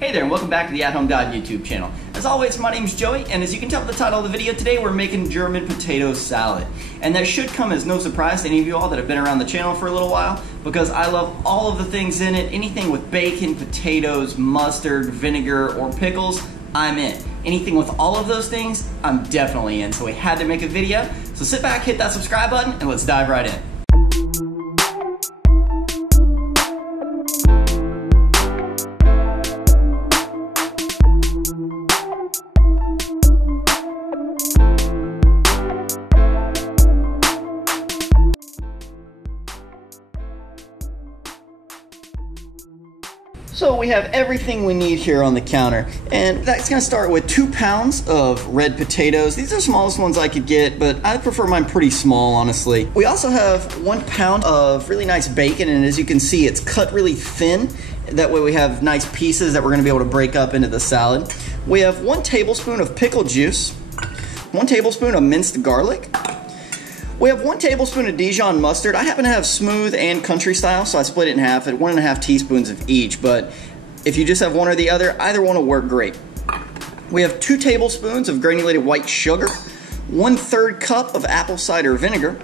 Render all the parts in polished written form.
Hey there, and welcome back to the At Home God YouTube channel. As always, my name's Joey, and as you can tell from the title of the video today, we're making German potato salad. And that should come as no surprise to any of you all that have been around the channel for a little while, because I love all of the things in it. Anything with bacon, potatoes, mustard, vinegar, or pickles, I'm in. Anything with all of those things, I'm definitely in. So we had to make a video. So sit back, hit that subscribe button, and let's dive right in. So we have everything we need here on the counter, and that's going to start with 2 pounds of red potatoes. These are the smallest ones I could get, but I prefer mine pretty small, honestly. We also have 1 pound of really nice bacon, and as you can see, it's cut really thin. That way we have nice pieces that we're going to be able to break up into the salad. We have 1 tablespoon of pickle juice, 1 tablespoon of minced garlic. We have 1 tablespoon of Dijon mustard. I happen to have smooth and country style, so I split it in half at 1.5 teaspoons of each, but if you just have one or the other, either one will work great. We have 2 tablespoons of granulated white sugar, 1/3 cup of apple cider vinegar,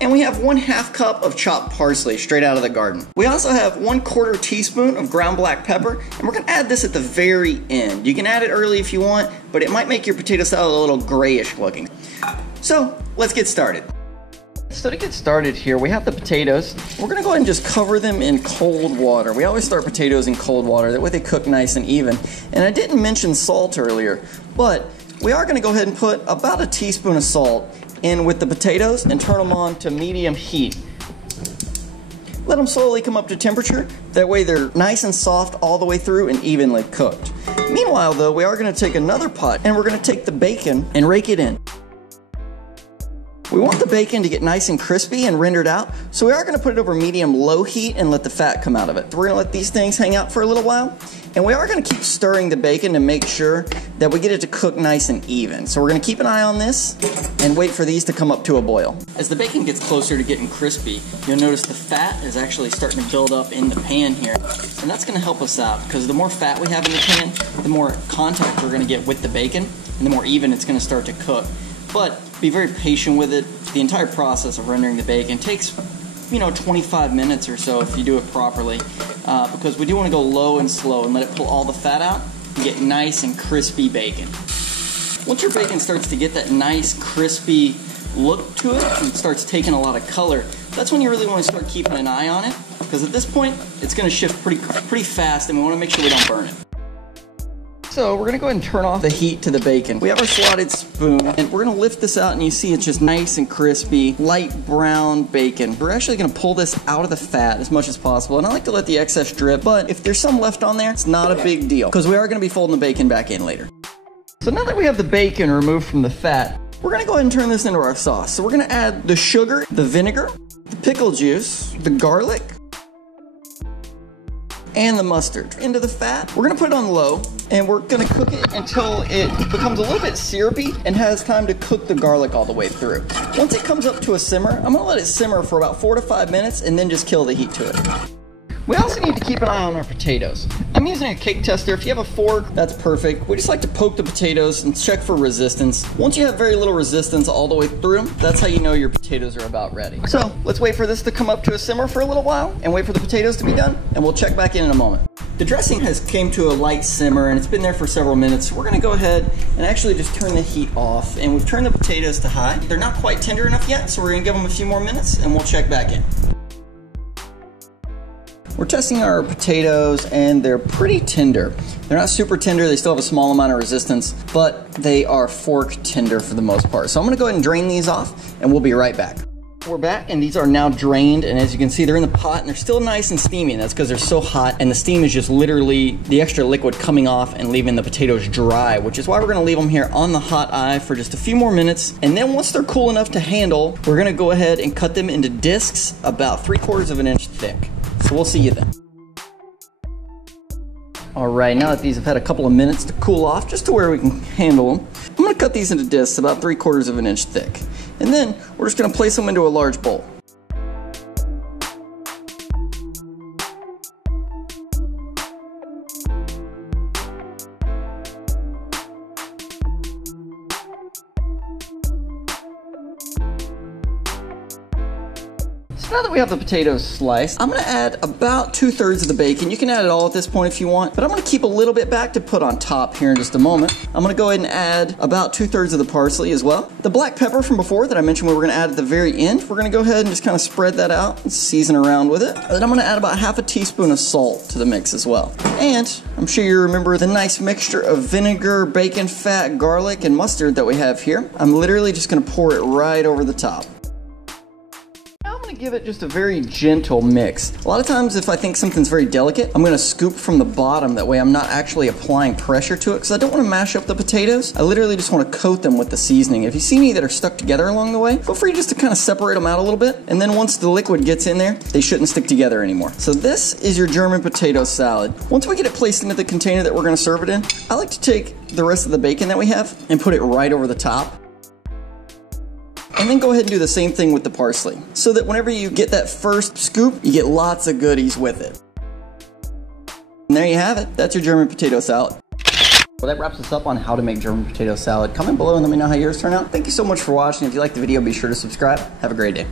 and we have 1/2 cup of chopped parsley straight out of the garden. We also have 1/4 teaspoon of ground black pepper, and we're gonna add this at the very end. You can add it early if you want, but it might make your potato salad a little grayish looking. So let's get started. So to get started here, we have the potatoes. We're gonna go ahead and just cover them in cold water. We always start potatoes in cold water, that way they cook nice and even. And I didn't mention salt earlier, but we are gonna go ahead and put about a teaspoon of salt in with the potatoes and turn them on to medium heat. Let them slowly come up to temperature, that way they're nice and soft all the way through and evenly cooked. Meanwhile though, we are gonna take another pot and we're gonna take the bacon and rake it in. We want the bacon to get nice and crispy and rendered out, so we are going to put it over medium-low heat and let the fat come out of it. We're going to let these things hang out for a little while, and we are going to keep stirring the bacon to make sure that we get it to cook nice and even. So we're going to keep an eye on this and wait for these to come up to a boil. As the bacon gets closer to getting crispy, you'll notice the fat is actually starting to build up in the pan here, and that's going to help us out because the more fat we have in the pan, the more contact we're going to get with the bacon, and the more even it's going to start to cook. But be very patient with it. The entire process of rendering the bacon takes, 25 minutes or so if you do it properly, because we do want to go low and slow and let it pull all the fat out and get nice and crispy bacon. Once your bacon starts to get that nice crispy look to it and it starts taking a lot of color, that's when you really want to start keeping an eye on it, because at this point it's going to shift pretty fast and we want to make sure we don't burn it. So we're gonna go ahead and turn off the heat to the bacon. We have our slotted spoon, and we're gonna lift this out, and you see it's just nice and crispy, light brown bacon. We're actually gonna pull this out of the fat as much as possible, and I like to let the excess drip, but if there's some left on there, it's not a big deal, because we are gonna be folding the bacon back in later. So now that we have the bacon removed from the fat, we're gonna go ahead and turn this into our sauce. So we're gonna add the sugar, the vinegar, the pickle juice, the garlic, and the mustard into the fat. We're gonna put it on low, and we're gonna cook it until it becomes a little bit syrupy and has time to cook the garlic all the way through. Once it comes up to a simmer, I'm gonna let it simmer for about 4 to 5 minutes and then just kill the heat to it. We also need to keep an eye on our potatoes. I'm using a cake tester. If you have a fork, that's perfect. We just like to poke the potatoes and check for resistance. Once you have very little resistance all the way through, that's how you know your potatoes are about ready. So let's wait for this to come up to a simmer for a little while and wait for the potatoes to be done, and we'll check back in a moment. The dressing has came to a light simmer and it's been there for several minutes. So we're gonna go ahead and actually just turn the heat off, and we've turned the potatoes to high. They're not quite tender enough yet, so we're gonna give them a few more minutes and we'll check back in. We're testing our potatoes and they're pretty tender. They're not super tender, they still have a small amount of resistance, but they are fork tender for the most part. So I'm gonna go ahead and drain these off and we'll be right back. We're back and these are now drained, and as you can see they're in the pot and they're still nice and steamy, and that's because they're so hot and the steam is just literally the extra liquid coming off and leaving the potatoes dry, which is why we're gonna leave them here on the hot eye for just a few more minutes, and then once they're cool enough to handle, we're gonna go ahead and cut them into discs about 3/4 of an inch thick. So we'll see you then. All right, now that these have had a couple of minutes to cool off, just to where we can handle them, I'm gonna cut these into discs about 3/4 of an inch thick. And then we're just gonna place them into a large bowl. So now that we have the potatoes sliced, I'm gonna add about 2/3 of the bacon. You can add it all at this point if you want, but I'm gonna keep a little bit back to put on top here in just a moment. I'm gonna go ahead and add about 2/3 of the parsley as well. The black pepper from before that I mentioned we were gonna add at the very end, we're gonna go ahead and just kind of spread that out and season around with it. And then I'm gonna add about 1/2 teaspoon of salt to the mix as well. And I'm sure you remember the nice mixture of vinegar, bacon fat, garlic, and mustard that we have here. I'm literally just gonna pour it right over the top. I'm gonna give it just a very gentle mix. A lot of times if I think something's very delicate, I'm gonna scoop from the bottom. That way I'm not actually applying pressure to it because I don't wanna mash up the potatoes. I literally just wanna coat them with the seasoning. If you see any that are stuck together along the way, feel free just to kind of separate them out a little bit. And then once the liquid gets in there, they shouldn't stick together anymore. So this is your German potato salad. Once we get it placed into the container that we're gonna serve it in, I like to take the rest of the bacon that we have and put it right over the top. And then go ahead and do the same thing with the parsley, so that whenever you get that first scoop, you get lots of goodies with it. And there you have it. That's your German potato salad. Well, that wraps us up on how to make German potato salad. Comment below and let me know how yours turn out. Thank you so much for watching. If you liked the video, be sure to subscribe. Have a great day.